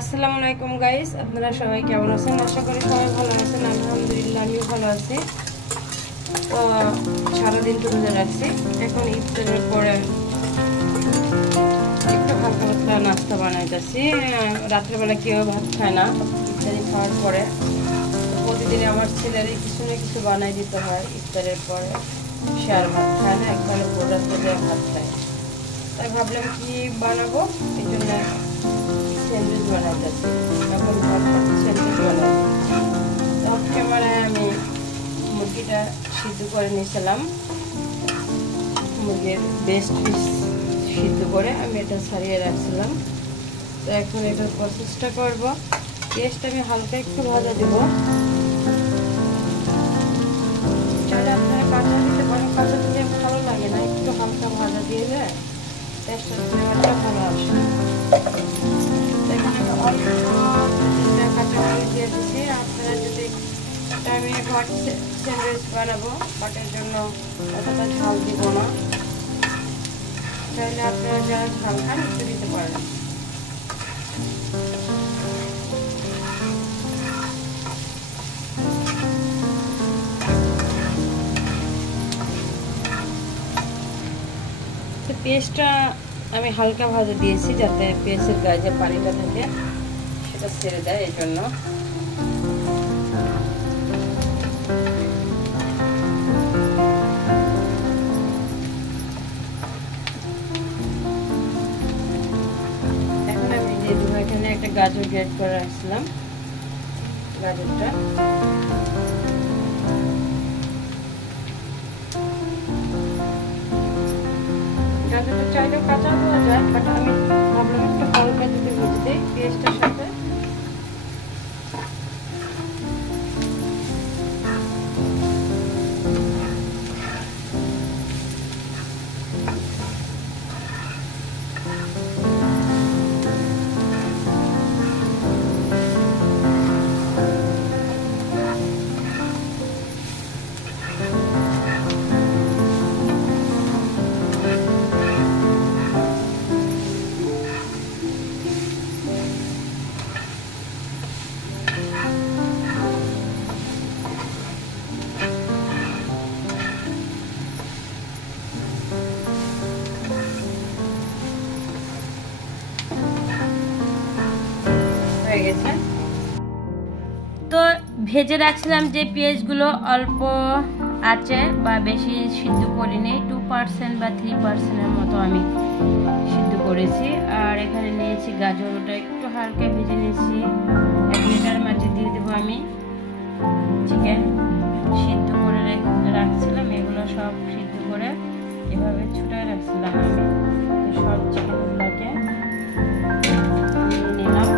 আসসালামু আলাইকুম গাইস, আপনারা সবাই কেমন আছেন? আশা করি সবাই ভালো আছেন। আলহামদুলিল্লাহ আমিও ভালো আছি। তো সারাদিন তো রোজা রাখছি। এখন ইফতারের পরে একটু হালকা পাতলা নাস্তা বানাইতেছি। রাত্রেবেলা কেউ ভাত খায় না ইফতারি খাওয়ার পরে। প্রতিদিন আমার ছেলেরই কিছু না কিছু বানাই দিতে হয় ইফতারের পরে। সে আর ভাত খায় না, একবারে ভোর রাত্রে ভাত খায়। তাই ভাবলাম কি বানাবো, এই জন্য স্যান্ডউইচ বানাইতেছি। এখন স্যান্ডউইচ বানাই। অফ ক্যামেরায় আমি মুরগিটা সিদ্ধ করে নিয়েছিলাম। মুরগির বেস্ট পিস সিদ্ধ করে আমি এটা ছাড়িয়ে রাখছিলাম। তো এখন এটার প্রসেসটা করবো। পেঁয়াজটা আমি হালকা একটু ভাজা দেবো। চাইলে আপনারা কাঁচা দিতে পারেন, কাঁচা দিলে ভালো লাগে না, একটু হালকা ভাজা দিয়ে দেয় টেস্টের ফ্লেভারটা ভালো আসে। কাঁচামরিচ দিয়ে দিচ্ছি। আপনারা যদি আমি হট স্যান্ডউইচ বানাবো, হটের জন্য অতটা ঝাল দিব না। চাইলে আপনারা যারা ঝাল খান একটু দিতে পারেন। তো পেঁয়াজটা আমি হালকা ভাজা দিয়েছি যাতে পেঁয়াজের গায়ে যে পানিটা থাকে সেটা ছেড়ে দেয়, এই জন্য। এখন আমি দিয়ে দেবো এখানে একটা গাজর গ্রেট করে রাখছিলাম। গাজরটা গাজরটা চাইলেও কাঁচা দেওয়া যায়, বাট আমি ভাবলাম একটু হালকা যদি ভেজে দিই পেঁয়াজটার সাথে। তো ভেজে রাখছিলাম যে পেঁয়াজগুলো অল্প আছে বা বেশি সিদ্ধ করিনি, 2% বা 3% মতো আমি সিদ্ধ করেছি। আর এখানে নিয়েছি গাজর, ওটা একটু হালকা ভেজে নিয়েছি। এটার মাঝে দিয়ে দেবো আমি চিকেন সিদ্ধ করে রাখছিলাম। এগুলো সব সিদ্ধ করে এভাবে ছুটায় রাখছিলাম আমি। সব চিকেনগুলোকে নিলাম।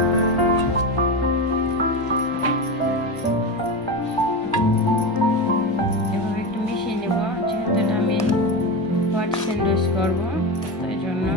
এভাবে একটু মিশিয়ে নেব, যেহেতু এটা আমি হট স্যান্ডউইচ করবো তাই জন্য।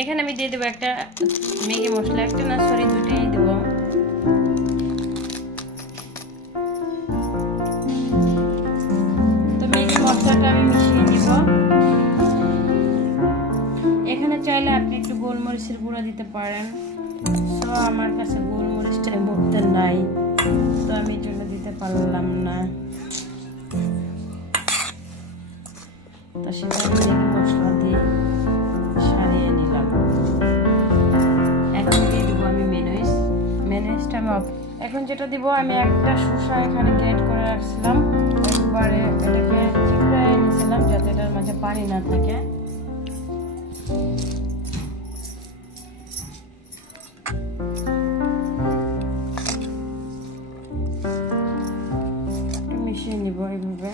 এখানে আমি দিয়ে দেবো একটা ম্যাগি মশলা, একটা না সরি দুটোই দেবো। তো ম্যাগি মশলাটা আমি মিশিয়ে নিব। এখানে চাইলে আপনি একটু গোলমরিচের গুঁড়া দিতে পারেন। তো আমার কাছে গোলমরিচটা মুহূর্তে নাই, তো আমি জন্য দিতে পারলাম না। তো সেটা ম্যাগি মশলা দিয়ে সারিয়ে নিলাম। এখন দিয়ে দেবো আমি মেয়োনিজটা আমি এখন যেটা দিব, আমি একটা শসা এখানে গ্রেট করে রাখছিলাম, একবারে এটাকে চিপড়ে নিয়েছিলাম যাতে এটার মাঝে পানি না থাকে। মিশিয়ে নিব এইভাবে।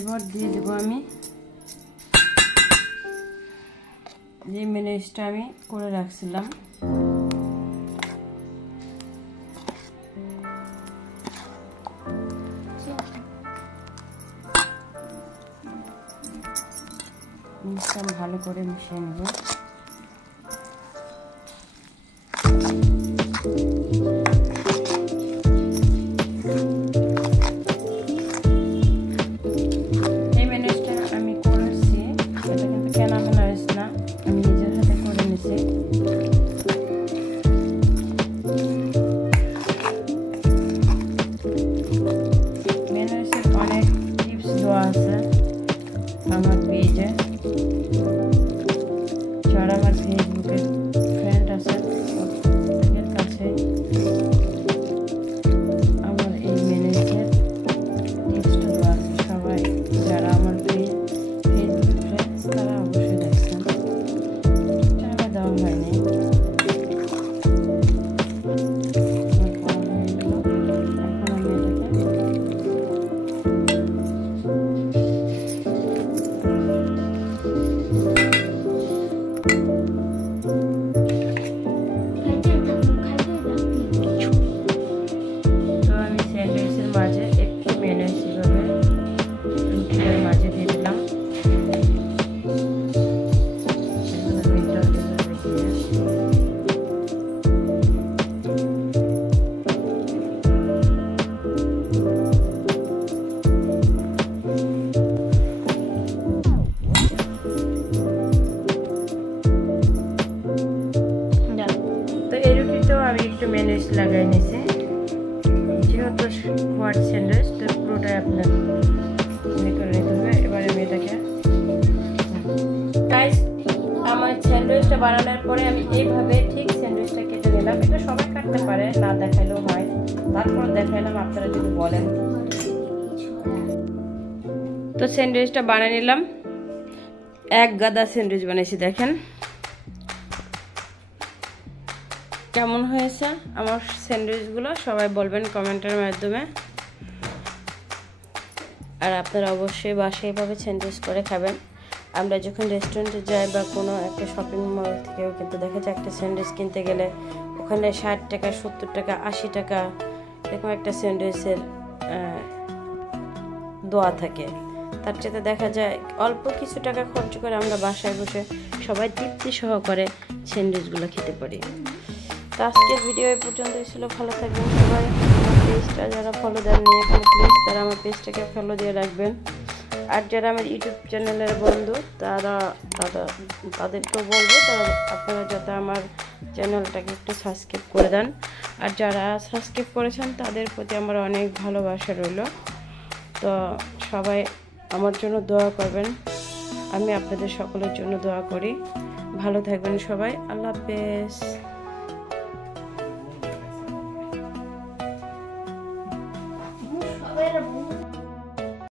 এবার দিয়ে দেবো আমি যে মেয়োনিজটা আমি করে রাখছিলাম। ভালো করে মিশিয়ে নেব। এই মেয়োনিজটা আমি করেছি, এটা কিন্তু কেনা মেয়োনিজ না, আমি নিজের হাতে করে নিয়েছি। মেয়োনিজের অনেক টিপস দেওয়া আছে আমার পেজে। যারা আমার ফেসবুকের ফ্রেন্ড আছে তাদের কাছে আমার এই মেয়োনিজের টিপসটা দেওয়া আছে। সবাই যারা আমার ফেসবুক ফ্রেন্ড তারা অবশ্যই দেখছেন, যারা দেওয়া হয়নি। আমি একটু মেয়োনিজ লাগাই নিয়েছি, যেহেতু হোয়াইট স্যান্ডউইচ তো পুরোটাই আপনার করে নিতে হবে। এবার আমি এটাকে আমার স্যান্ডউইচটা বানানোর পরে আমি এইভাবে ঠিক স্যান্ডউইচটা কেটে নিলাম। এটা সবাই কাটতে পারে, না দেখাইলেও হয়, তারপর দেখাইলাম আপনারা যদি বলেন। তো স্যান্ডউইচটা বানিয়ে নিলাম, এক গাদা স্যান্ডউইচ বানিয়েছি। দেখেন কেমন হয়েছে আমার স্যান্ডউইচগুলো, সবাই বলবেন কমেন্টের মাধ্যমে। আর আপনারা অবশ্যই বাসায় এভাবে স্যান্ডউইচ করে খাবেন। আমরা যখন রেস্টুরেন্টে যাই বা কোনো একটা শপিং মল থেকেও কিন্তু দেখা যায় একটা স্যান্ডউইচ কিনতে গেলে ওখানে 60 টাকা 70 টাকা 80 টাকা এরকম একটা স্যান্ডউইচের দোয়া থাকে। তার চেয়ে দেখা যায় অল্প কিছু টাকা খরচ করে আমরা বাসায় বসে সবাই তৃপ্তি সহকারে স্যান্ডউইচগুলো খেতে পারি। তো আজকের ভিডিও এই পর্যন্তই ছিল। ভালো থাকবেন সবাই। আমার পেজটা যারা ফলো দেননি এখন প্লিজ তারা আমার পেজটাকে ফলো দিয়ে রাখবেন। আর যারা আমার ইউটিউব চ্যানেলের বন্ধু তাদেরকেও বলবো আপনারা যাতে আমার চ্যানেলটাকে একটু সাবস্ক্রাইব করে দেন। আর যারা সাবস্ক্রাইব করেছেন তাদের প্রতি আমার অনেক ভালোবাসা রইল। তো সবাই আমার জন্য দোয়া করবেন, আমি আপনাদের সকলের জন্য দোয়া করি। ভালো থাকবেন সবাই। আল্লাহ হাফেজ।